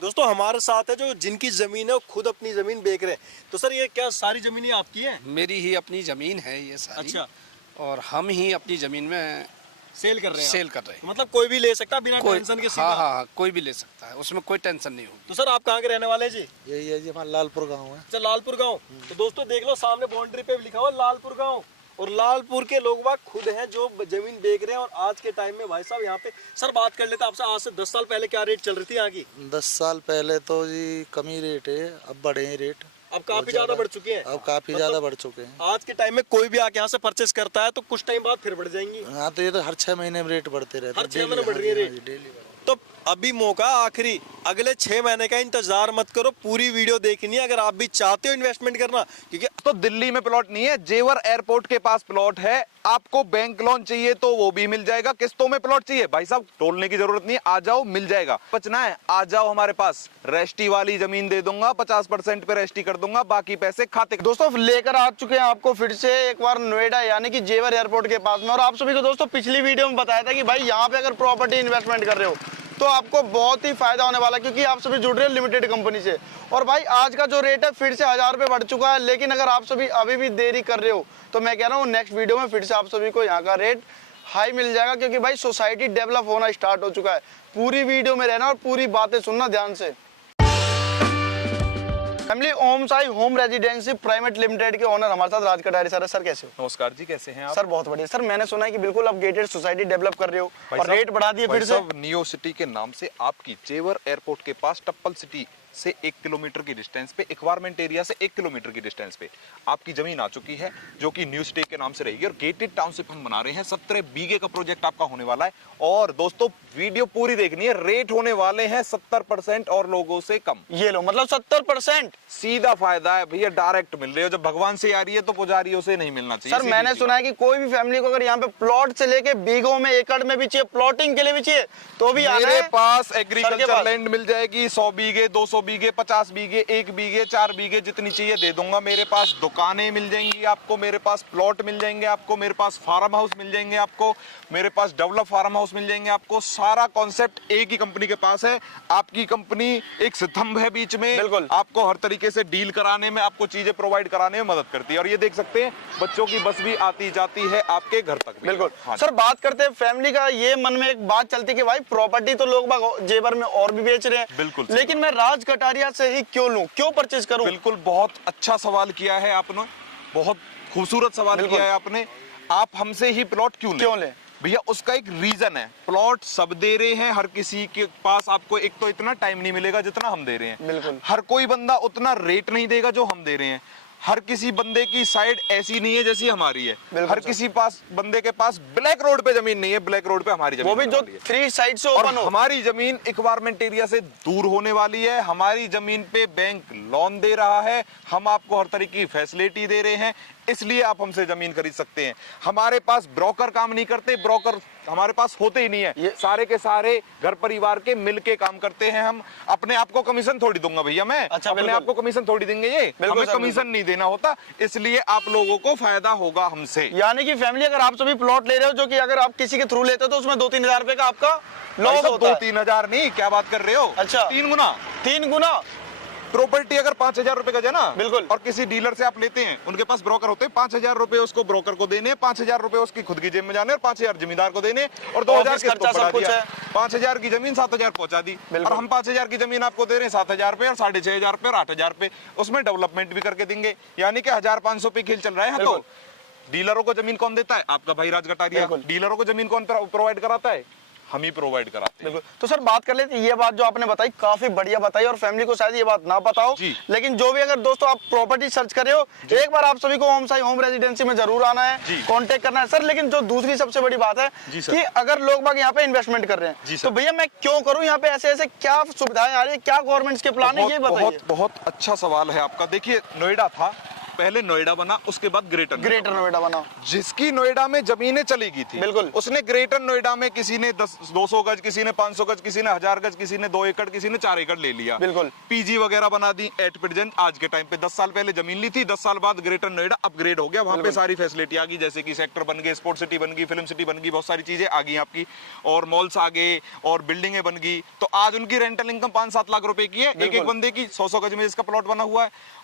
दोस्तों हमारे साथ है जो जिनकी जमीन है वो खुद अपनी जमीन बेच रहे हैं। तो सर ये क्या सारी जमीनें आपकी हैं? मेरी ही अपनी ज़मीन है ये सारी। अच्छा, और हम ही अपनी ज़मीन में सेल कर रहे हैं सेल कर रहे हैं। तो मतलब कोई भी ले सकता है बिना कोई टेंशन के हाँ सीधा? हाँ हाँ, कोई भी ले सकता है, उसमें कोई टेंशन नहीं होगी। तो सर आप कहाँ के रहने वाले हैं जी? यही है जी, हमारा लालपुर गांव है। अच्छा, लालपुर गांव। तो दोस्तों देख लो सामने बाउंड्री पे भी लिखा हुआ लालपुर गांव, और लालपुर के लोग बाग खुद हैं जो जमीन बेच रहे हैं। और आज के टाइम में भाई साहब यहाँ पे सर बात कर लेते हैं आपसे, आज से 10 साल पहले क्या रेट चल रही थी यहाँ की? 10 साल पहले तो जी कम ही रेट है, अब बढ़े हैं रेट। अब काफी ज्यादा बढ़ चुके हैं। अब काफी ज्यादा बढ़ चुके हैं। आज के टाइम में कोई भी आके यहाँ से परचेस करता है तो कुछ टाइम बाद फिर बढ़ जाएंगी। हाँ, तो ये तो हर 6 महीने में रेट बढ़ते रहते हर हैं। 6 महीने बढ़ रही है रेट। डेली। तो अभी मौका आखिरी, अगले 6 महीने का इंतजार मत करो, पूरी वीडियो देखनी है अगर आप भी चाहते हो इन्वेस्टमेंट करना। क्योंकि तो दिल्ली में प्लॉट नहीं है, जेवर एयरपोर्ट के पास प्लॉट है। आपको बैंक लोन चाहिए तो वो भी मिल जाएगा, किस्तों में प्लॉट चाहिए भाई साहब टोलने की जरूरत नहीं है, आ जाओ मिल जाएगा। बचना है आ जाओ हमारे पास, रेस्टी वाली जमीन दे दूंगा, 50% पे रेस्टी कर दूंगा, बाकी पैसे खाते। दोस्तों लेकर आ चुके हैं आपको फिर से एक बार नोएडा यानी कि जेवर एयरपोर्ट के पास में। और आप सभी को दोस्तों पिछली वीडियो में बताया था कि भाई यहाँ पे अगर प्रॉपर्टी इन्वेस्टमेंट कर रहे हो तो आपको बहुत ही फायदा होने वाला है, क्योंकि आप सभी जुड़ रहे हो लिमिटेड कंपनी से। और भाई आज का जो रेट है फिर से 1000 रुपये बढ़ चुका है। लेकिन अगर आप सभी अभी भी देरी कर रहे हो तो मैं कह रहा हूँ नेक्स्ट वीडियो में फिर से आप सभी को यहाँ का रेट हाई मिल जाएगा, क्योंकि भाई सोसाइटी डेवलप होना स्टार्ट हो चुका है। पूरी वीडियो में रहना और पूरी बातें सुनना ध्यान से। Family Om Sai home residency private limited के ओनर हमारे साथ राज कटारी सर है। सर कैसे हो? नमस्कार जी, कैसे हैं आप? सर बहुत बढ़िया। सर मैंने सुना है कि बिल्कुल आप गेटेड सोसाइटी डेवलप कर रहे हो भाई और साहब, रेट बढ़ा दिए भाई फिर से। साहब, नियो सिटी के नाम से आपकी जेवर एयरपोर्ट के पास टप्पल सिटी से 1 किलोमीटर की डिस्टेंस पे, एक्वायरमेंट एरिया से 1 किलोमीटर की डिस्टेंस पे आपकी जमीन आ चुकी है, जो कि न्यू सिटी के नाम से रहेगी। और गेटेड टाउनशिप हम बना रहे हैं, 17 बीघे का प्रोजेक्ट आपका होने वाला है। और दोस्तों वीडियो पूरी देखनी है, रेट होने वाले हैं 70% और लोगों से कम। ये लो मतलब 70%। सीधा फायदा है भैया, डायरेक्ट मिल रहे हो। जब भगवान से आ रही है तो पुजारियों से नहीं मिलना चाहिए। सर मैंने सुना है कि कोई भी फैमिली को अगर यहाँ पे प्लॉट से लेके बीघों में एकड़ में भी चाहिए, प्लॉटिंग के लिए भी चाहिए तो भी आना मेरे है। पास सर के एग्रीकल्चर पास। लैंड मिल जाएगी, 100 बीघे, 200 बीघे, 50 बीघे, 1 बीघे, 4 बीघे, जितनी चाहिए दे दूंगा। मेरे पास दुकानें मिल जाएंगी आपको, मेरे पास प्लॉट मिल जाएंगे आपको, मेरे पास फार्म हाउस मिल जाएंगे आपको, मेरे पास डेवलप फार्म हाउस मिल जाएंगे आपको। सारा कॉन्सेप्ट एक ही कंपनी के पास है। आपकी कंपनी एक स्तंभ है बीच में, बिल्कुल। आपको हर तरीके से डील कराने में, आपको चीजें प्रोवाइड कराने में मदद करती है। और ये देख सकते हैं बच्चों की बस भी आती जाती है आपके घर तक भी। बिल्कुल। हाँ सर बात करते हैं फैमिली का, ये मन में एक बात चलती है कि भाई प्रॉपर्टी तो लोग बाग जेवर में और भी बेच रहे हैं, बिल्कुल। लेकिन मैं राज कटारिया से ही क्यों लूं, क्यों परचेज करूं? बिल्कुल, बहुत अच्छा सवाल किया है आपने, बहुत खूबसूरत सवाल बिल्कुल। किया है आपने। आप हमसे ही प्लॉट क्यों लें? भैया उसका एक रीजन है, प्लॉट सब दे रहे हैं, हर किसी के पास आपको एक तो इतना टाइम नहीं मिलेगा जितना हम दे रहे हैं। बिल्कुल। हर कोई बंदा उतना रेट नहीं देगा जो हम दे रहे हैं। हर किसी बंदे की साइड ऐसी नहीं है जैसी हमारी है। हर किसी बंदे के पास ब्लैक रोड पे जमीन नहीं है, ब्लैक रोड पे हमारी जमीन, वो भी जो 3 साइड से ओपन हो। हमारी जमीन एक्वायरमेंट एरिया से दूर होने वाली है। हमारी जमीन पे बैंक लोन दे रहा है, हम आपको हर तरीके की फैसिलिटी दे रहे हैं, इसलिए आप हमसे जमीन खरीद सकते हैं। हमारे पास ब्रोकर काम नहीं करते, ब्रोकर हमारे पास होते ही नहीं है। सारे के सारे घर परिवार के मिलके काम करते हैं। हम अपने आप को कमीशन थोड़ी दूंगा भैया, मैं अच्छा, अपने आप को कमीशन थोड़ी देंगे, ये हमें सर, कमीशन नहीं देना होता, इसलिए आप लोगों को फायदा होगा हमसे। यानी कि फैमिली अगर आप सभी प्लॉट ले रहे हो, जो कि अगर आप किसी के थ्रू लेते हो तो उसमें 2-3 हजार रुपए का आपका लॉस होता है। 2-3 हजार नहीं, क्या बात कर रहे हो? अच्छा। 3 गुना। 3 गुना। प्रॉपर्टी अगर 5000 रुपए का है ना, बिल्कुल। और किसी डीलर से आप लेते हैं, उनके पास ब्रोकर होते हैं, 5000 रुपए उसको ब्रोकर को देने, 5000 रुपए उसकी खुद की जेब में जाने, और 5000 जमींदार को देने, और 2000 ऑफिस खर्चा सब कुछ है। 5000 की जमीन 7000 पहुंचा दी, और हम 5000 की जमीन आपको दे रहे हैं 7000 पे, और 6500 पे, और 8000 पे, उसमें डेवलपमेंट भी करके देंगे। यानी कि 1500 पे खेल चल रहा है। तो डीलरों को जमीन कौन देता है? आपका भाई राज कटारिया। डीलरों को जमीन कौन प्रोवाइड कराता है? हम ही प्रोवाइड कराते हैं। बिल्कुल। तो सर बात कर लेते हैं, ये बात जो आपने बताई काफी बढ़िया बताई, और फैमिली को शायद ये बात ना बताओ, लेकिन जो भी अगर दोस्तों आप प्रॉपर्टी सर्च कर रहे हो, एक बार आप सभी को ओम साई होम रेजिडेंसी में जरूर आना है, कांटेक्ट करना है सर। लेकिन जो दूसरी सबसे बड़ी बात है कि अगर लोग बाग यहाँ पे इन्वेस्टमेंट कर रहे हैं तो भैया मैं क्यों करूँ? यहाँ पे ऐसे ऐसे क्या सुविधाएं आ रही है, क्या गवर्नमेंट के प्लान है, ये बताइए। बहुत अच्छा सवाल है आपका। देखिए नोएडा था, पहले नोएडा बना, उसके बाद ग्रेटर नोएडा बना। जिसकी नोएडा में जमीनें चली गई थी, बिल्कुल। उसने ग्रेटर नोएडा में किसी ने 200 गज, किसी ने 500 गज, किसी ने 1000 गज, किसी ने 2 एकड़, किसी ने 4 एकड़ ले लिया। बिल्कुल। पीजी वगैरह बना दी। एट प्रेजेंट आज के टाइम पे 10 साल पहले जमीन ली थी, 10 साल बाद ग्रेटर नोएडा अपग्रेड हो गया, वहां पे सारी फैसिलिटी आ गई, जैसे कि सेक्टर बन गए, स्पोर्ट सिटी बन गई, फिल्म सिटी बन गई, बहुत सारी चीजें आ गई आपकी, और मॉल्स आ गए और बिल्डिंगें बन गई। तो आज उनकी रेंटल इनकम 5-7 लाख रुपए की है एक एक बंदे की। 100 गज में इसका प्लॉट बना हुआ है।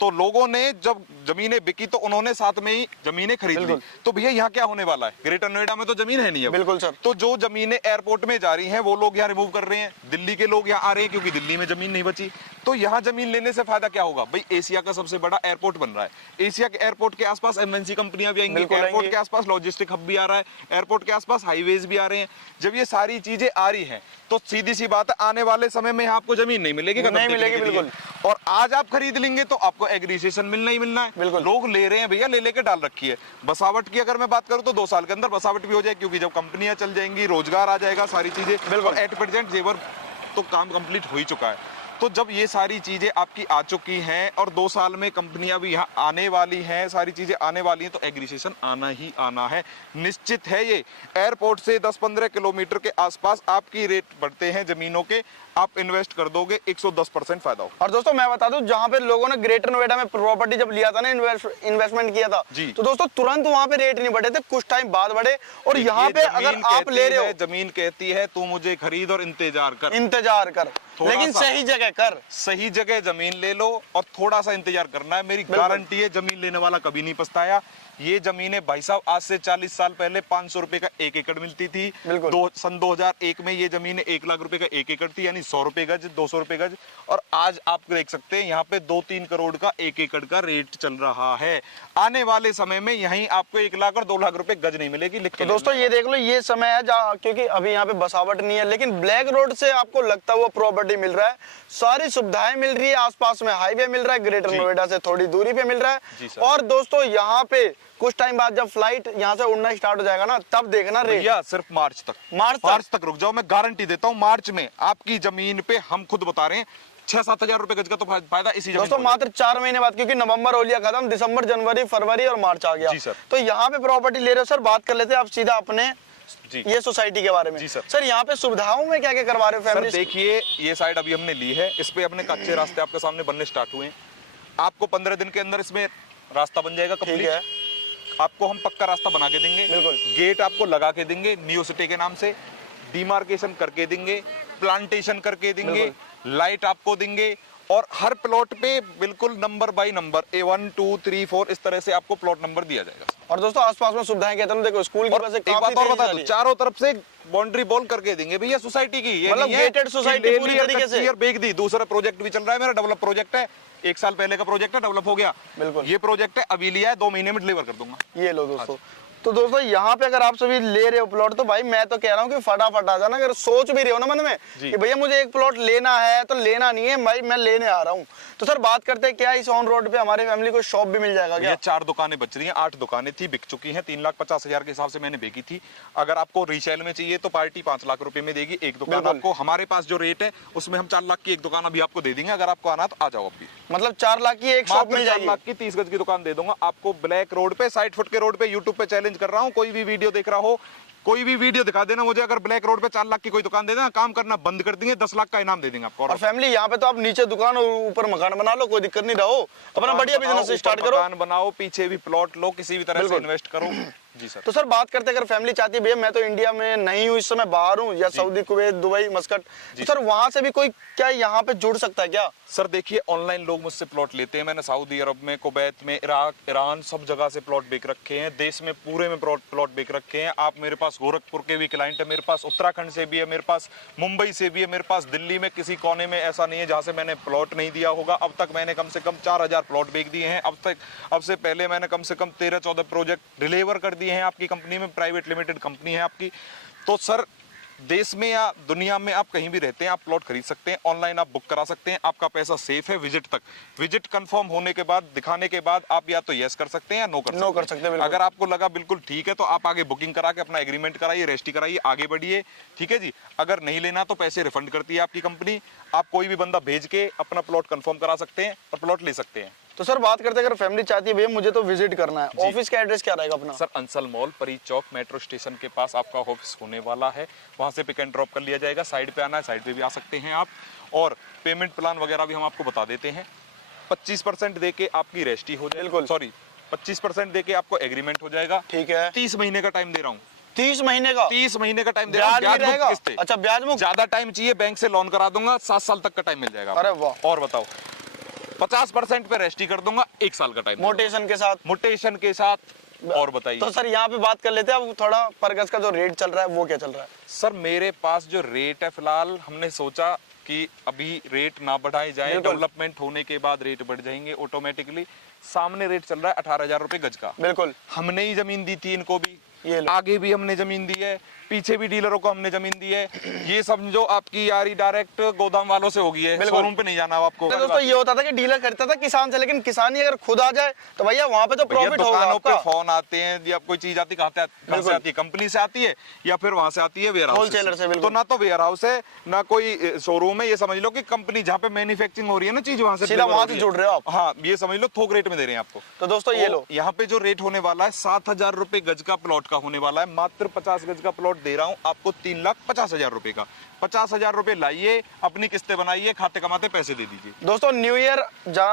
तो लोगों ने जब जमीनें बिकी तो उन्होंने साथ में ही जमीनें खरीद ली। तो भैया यहाँ क्या होने वाला है, ग्रेटर नोएडा में तो जमीन है नहीं है। बिल्कुल सर। तो जो जमीनें एयरपोर्ट में जा रही हैं वो लोग यहाँ रिमूव कर रहे हैं, दिल्ली के लोग यहाँ आ रहे हैं क्योंकि दिल्ली में जमीन नहीं बची। तो यहाँ जमीन लेने से फायदा क्या होगा भाई, एशिया का सबसे बड़ा एयरपोर्ट बन रहा है। एशिया के एयरपोर्ट के आसपास एमएनसी कंपनियां भी आएंगी, एयरपोर्ट के आसपास लॉजिस्टिक हब भी आ रहा है, एयरपोर्ट के आसपास हाईवेज भी आ रहे हैं। जब ये सारी चीजें आ रही हैं तो सीधी सी बात है, आने वाले समय में आपको जमीन नहीं मिलेगी, नहीं मिलेगी। बिल्कुल। और आज आप खरीद लेंगे तो आपको एग्रीसिएशन मिलना ही मिलना है। बिल्कुल। लोग ले रहे हैं भैया, ले लेके डाल रखी है। बसावट की अगर मैं बात करूं तो 2 साल के अंदर बसावट भी हो जाएगी, क्योंकि जब कंपनियां चल जाएंगी, रोजगार आ जाएगा, सारी चीजें। बिल्कुल। एट प्रेजेंट जेवर तो काम कंप्लीट हो ही चुका है। तो जब ये सारी चीजें आपकी आ चुकी हैं और 2 साल में कंपनियां भी यहाँ आने वाली हैं, सारी चीजें आने वाली हैं, तो एग्रीसिएशन आना ही आना है, निश्चित है। ये एयरपोर्ट से 10-15 किलोमीटर के आसपास आपकी रेट बढ़ते हैं जमीनों के, आप इन्वेस्ट कर दोगे 110% फायदा हो। और दोस्तों मैं बता दूं, जहां पे लोगों ने ग्रेटर नोएडा में प्रॉपर्टी जब लिया था ना, इन्वेस्टमेंट किया था जी। तो दोस्तों तुरंत वहां पे रेट नहीं बढ़े थे, कुछ टाइम बाद बढ़े। और यहाँ पे अगर आप ले रहे हो, जमीन कहती है तू मुझे खरीद और इंतजार कर, लेकिन सही जगह कर, सही जगह जमीन ले लो और थोड़ा सा इंतजार करना है। मेरी गारंटी है जमीन लेने वाला कभी नहीं पछताया। ये जमीनें भाई साहब आज से 40 साल पहले 500 रुपए का 1 एकड़ मिलती थी। सन 2001 में ये जमीन 1 लाख रुपए का 1 एकड़ थी, यानी 100 रुपए गज, 200 रुपए गज। और आज आप देख सकते हैं यहाँ पे 2-3 करोड़ का 1 एकड़ का रेट चल रहा है। आने वाले समय में यहीं आपको 1 लाख और 2 लाख रुपए गज नहीं मिलेगी। लिख के दोस्तों ये देख लो, ये समय है क्योंकि अभी यहाँ पे बसावट नहीं है, लेकिन ब्लैक रोड से आपको लगता हुआ प्रॉपर्टी मिल रहा है, सारी सुविधाएं मिल रही है, आसपास में हाईवे मिल रहा है, ग्रेटर नोएडा से थोड़ी दूरी पे मिल रहा है। और दोस्तों यहाँ पे कुछ टाइम बाद जब फ्लाइट यहाँ से उड़ना स्टार्ट हो जाएगा ना, तब देखना रेट। भैया सिर्फ मार्च तक रुक जाओ, मैं गारंटी देता हूँ मार्च में आपकी जमीन पे हम खुद बता रहे हैं 6-7 हजार रुपए गज का तो फायदा इसी जमीन। दोस्तों मात्र 4 महीने बाद, क्योंकि नवंबर हो लिया खत्म, दिसंबर, जनवरी, फरवरी और मार्च आ गया। जी सर। तो यहाँ पे प्रॉपर्टी ले रहे हो सर, बात कर लेते हैं आप सीधा अपने ये सोसाइटी के बारे में। जी सर। सर यहाँ पे सुविधाओं में क्या क्या करवा रहे हो फैमिली? देखिए ये साइड अभी हमने ली है, इस पे अपने कच्चे रास्ते आपके सामने बनने स्टार्ट हुए हैं। आपको 15 दिन के अंदर इसमें रास्ता बन जाएगा कंप्लीट है। आपको हम पक्का रास्ता बना के देंगे, बिल्कुल। गेट आपको लगा के देंगे न्यू सिटी के नाम से, डिमार्केशन करके देंगे, प्लांटेशन करके देंगे, लाइट आपको देंगे, और हर प्लॉट पे बिल्कुल नंबर बाय नंबर A1, 2, 3, 4 इस तरह से आपको प्लॉट नंबर दिया जाएगा। और दोस्तों आसपास में सुविधाएं कहते हैं, देखो स्कूल की वजह से एक बात और बता दूं, चारों तरफ से बाउंड्री बॉल करके देंगे भैया सोसाइटी की, ये मतलब गेटेड सोसाइटी पूरी तरीके से। क्लियर बेच दी। दूसरा प्रोजेक्ट भी चल रहा है मेरा, डेवलप प्रोजेक्ट है, 1 साल पहले का प्रोजेक्ट है, डेवलप हो गया। बिल्कुल। ये प्रोजेक्ट है अभी लिया है, 2 महीने में डिलीवर कर दूंगा। ये लो दोस्तों। तो दोस्तों यहाँ पे अगर आप सभी ले रहे हो प्लॉट, तो भाई मैं तो कह रहा हूँ कि फटाफट आ जाना। अगर सोच भी रहे हो ना मन में कि भैया मुझे एक प्लॉट लेना है, तो लेना नहीं है भाई, मैं लेने आ रहा हूँ। तो सर बात करते हैं, क्या इस ऑन रोड पे हमारी फैमिली को शॉप भी मिल जाएगा क्या? 4 दुकानें बच रही हैं, 8 दुकानें थी, बिक चुकी हैं, 3,50,000 के हिसाब से मैंने बेची थी। अगर आपको रीसेल में चाहिए तो पार्टी 5 लाख रुपए में देगी एक दुकान आपको। हमारे पास जो रेट है उसमें हम 4 लाख की एक दुकान अभी आपको दे देंगे। अगर आपको आना तो आ जाओ अभी। मतलब 4 लाख की एक शॉप मिल जाएगी। 4 लाख की 30 गज की दुकान दे दूंगा आपको, ब्लैक रोड पे, 60 फुट के रोड पे। यूट्यूब पे चैलेंज कर रहा हूँ, कोई भी वीडियो देख रहा हो, कोई भी वीडियो दिखा देना मुझे, अगर ब्लैक रोड पे 4 लाख की कोई दुकान दे देना, काम करना बंद कर देंगे, 10 लाख का इनाम दे देंगे आपको। और फैमिली यहाँ पे तो आप नीचे दुकान और ऊपर मकान बना लो, कोई दिक्कत नहीं, रहो अपना बढ़िया बिजनेस स्टार्ट करो, मकान बनाओ, पीछे भी प्लॉट लो, किसी भी तरह से इन्वेस्ट करो। जी सर। तो सर बात करते हैं, अगर फैमिली चाहती है भैया मैं तो इंडिया में नहीं हूँ इस समय, बाहर हूँ, या सऊदी, कुवैत, दुबई, मस्कट, तो सर वहां से भी कोई क्या यहाँ पे जुड़ सकता है क्या? सर देखिए ऑनलाइन लोग मुझसे प्लॉट लेते हैं, मैंने सऊदी अरब में, कुवैत में, इराक, ईरान, सब जगह से प्लॉट बेच रखे हैं, देश में पूरे में प्लॉट बेच रखे हैं। आप मेरे पास गोरखपुर के भी क्लाइंट है, मेरे पास उत्तराखंड से भी है, मेरे पास मुंबई से भी है, मेरे पास दिल्ली में किसी कोने में ऐसा नहीं है जहाँ से मैंने प्लॉट नहीं दिया होगा। अब तक मैंने कम से कम 4000 प्लॉट बेच दिए हैं। अब से पहले मैंने कम से कम 13-14 प्रोजेक्ट डिलीवर कर दिए हैं आपकी कंपनी में, प्राइवेट लिमिटेड कंपनी है आपकी। तो सर देश में या दुनिया में आप कहीं भी रहते हैं, आप प्लॉट खरीद सकते हैं, ऑनलाइन आप बुक करा सकते हैं, आपका पैसा सेफ है विजिट तक। विजिट कंफर्म होने के बाद, दिखाने के बाद आप या तो यस कर सकते हैं या नो कर सकते हैं। अगर आपको लगा बिल्कुल ठीक है तो आप आगे बुकिंग करा के अपना एग्रीमेंट कराइए, रजिस्ट्री कराइए, आगे बढ़िए, ठीक है जी। अगर नहीं लेना तो पैसे रिफंड करती है आपकी कंपनी। आप कोई भी बंदा भेज के अपना प्लॉट कंफर्म करा सकते हैं और प्लॉट ले सकते हैं। तो सर बात करते हैं, अगर फैमिली चाहती है भैया मुझे तो विजिट करना है, ऑफिस का एड्रेस क्या रहेगा अपना? सर अंसल मॉल, परी चौक, मेट्रो स्टेशन के पास आपका ऑफिस होने वाला है। वहां से पिक एंड ड्रॉप कर लिया जाएगा। साइड पे आना है, साइड पे भी आ सकते हैं आप। और पेमेंट प्लान वगैरह भी हम आपको बता देते हैं। 25% दे के आपकी रजिस्ट्री हो जाएगी, बिल्कुल। सॉरी 25% दे के आपको एग्रीमेंट हो जाएगा। ठीक है, 30 महीने का टाइम दे रहा हूँ। 30 महीने का? 30 महीने का टाइम दे रहा हूँ, ब्याज भी ब्याज रहेगा? मुक्त किस्तें। अच्छा, ब्याज मुक्त। ज्यादा टाइम चाहिए बैंक से लोन करा दूंगा, 7 साल तक का टाइम मिल जाएगा। अरे आपको। वाह। और बताओ, 50% पे रजिस्ट्री कर दूंगा, 1 साल का टाइम, मोटेशन के साथ। मोटेशन के साथ। और बताइए तो सर यहाँ पे बात कर लेते हैं अब थोड़ा, पर गज का जो रेट चल रहा है वो क्या चल रहा है? सर मेरे पास जो रेट है फिलहाल, हमने सोचा कि अभी रेट ना बढ़ाए जाए, बिल्कुल। डेवलपमेंट होने के बाद रेट बढ़ जाएंगे ऑटोमेटिकली। सामने रेट चल रहा है 18,000 रुपए गज का। बिल्कुल। हमने ही जमीन दी थी इनको भी, ये लो। आगे भी हमने जमीन दी है, पीछे भी डीलरों को हमने जमीन दी है। ये समझो आपकी यारी डायरेक्ट गोदाम वालों से होगी है, बिल्कुल। शोरूम पे नहीं जाना आपको। तो दोस्तों ये होता था कि डीलर खरीदता था किसान से, लेकिन किसानी अगर खुद आ जाए तो भैया वहाँ पे तो भैया प्रॉफिट होगा दुकानों पे आपका। फोन आते हैं या कोई चीज आती कहाँ से आती है, कंपनी से आती है या फिर वहां से आती है वेयर हाउस Wholesaler से, बिल्कुल। तो ना तो वेयर हाउस है ना कोई शोरूम है, ये समझ लो कि कंपनी जहाँ पे मैन्युफैक्चरिंग हो रही है ना चीज, वहां से सीधा deliver वहां हो से रही है। जुड़ रहे हो आप। हाँ, ये समझ लो थोक रेट में दे रहे हैं आपको। तो दोस्तों ये तो लो, यहाँ पे जो रेट होने वाला है 7,000 रुपए गज का प्लॉट का होने वाला है। मात्र 50 गज का प्लॉट दे रहा हूँ आपको 3,50,000 रुपए का। 50,000 रुपए लाइए, अपनी किस्तें बनाइए, खाते कमाते पैसे दे दीजिए। दोस्तों न्यू ईयर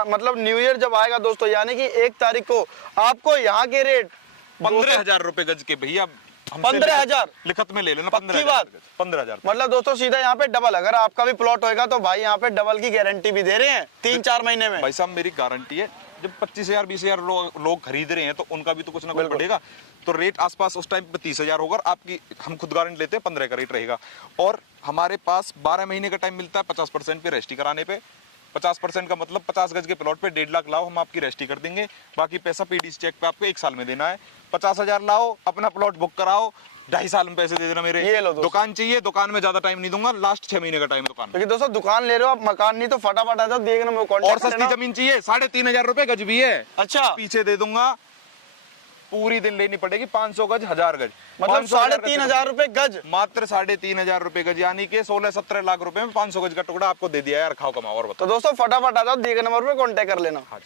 मतलब न्यू ईयर जब आएगा दोस्तों, यानी कि 1 तारीख को आपको यहाँ के रेट 15,000 रुपए गज के भैया। 15,000 लिखत में ले लेना, पक्की 15,000 बात? 15,000। मतलब दोस्तों सीधा यहाँ पे डबल, अगर आपका भी प्लॉट होएगा तो भाई यहाँ पे डबल की गारंटी भी दे रहे हैं 3-4 महीने में। भाई साहब मेरी गारंटी है, जब 25,000 20,000 लोग खरीद रहे हैं तो उनका भी तो कुछ ना कुछ बिल्कुल। बढ़ेगा। तो रेट आसपास उस टाइम पे 30,000 होगा और आपकी हम खुद गारंटी लेते हैं 15 का रेट रहेगा। और हमारे पास 12 महीने का टाइम मिलता है 50% पे रजिस्ट्री कराने पे। 50% का मतलब 50 गज के प्लॉट पे 1.5 लाख लाओ, हम आपकी रजिस्ट्री कर देंगे। बाकी पैसा पीडीसी चेक पे आपको 1 साल में देना है। 50,000 लाओ, अपना प्लॉट बुक कराओ, 2.5 साल में पैसे दे देना मेरे। ये लो दोस्तों। दुकान चाहिए, दुकान में ज्यादा टाइम नहीं दूंगा, लास्ट 6 महीने का टाइम है दुकान में। क्योंकि दोस्तों दुकान ले रहे हो आप, मकान नहीं तो फटाफट आ जाओ, देखना वो और कॉन्टैक्ट सस्ती करना। जमीन चाहिए, 3,500 रुपए गज भी है, अच्छा, पीछे दे दूंगा। पूरी दिन लेनी पड़ेगी, 500 गज, 1000 गज, मतलब 500,000 3,500 रुपए गज। मात्र 3,500 रुपए गज, यानी कि 16-17 लाख रुपए में 500 गज का टुकड़ा आपको दे दिया यार, खाओ कमाओ। और बताओ। तो दोस्तों फटाफट आ जाओ, दिए गए नंबर पे कॉन्टैक्ट कर लेना। हाँ जी।